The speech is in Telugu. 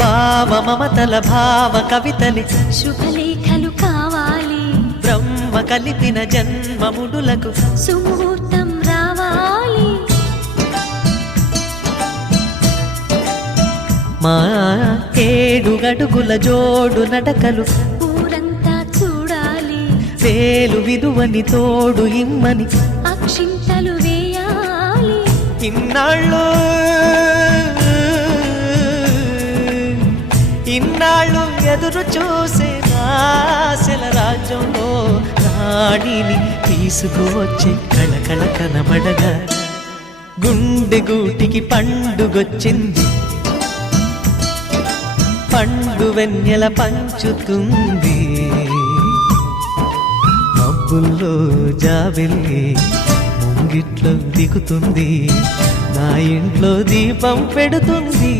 భావ మమతల భావ కవితలి శుభలేఖలు కావాలి, బ్రహ్మ కలిపిన జన్మముడులకు సుముహూర్తం రావాలి. మా 7 అడుగుల జోడు నడకలు ఊరంతా చూడాలి, వేలు విలువని తోడు ఇమ్మని అక్షింతలు వేయాలి. ఇన్నాళ్ళు ఎదురు చూసే ఆశల రాజ్యంలో రాణిని తీసుకువచ్చే కళకళ కనబడగా గుండె గూటికి పండుగొచ్చింది, పండు వెన్నెల పంచుతుంది. మబ్బుల్లో జాబిల్లి ముంగిట్లో దిగుతుంది, నా ఇంట్లో దీపం పెడుతుంది.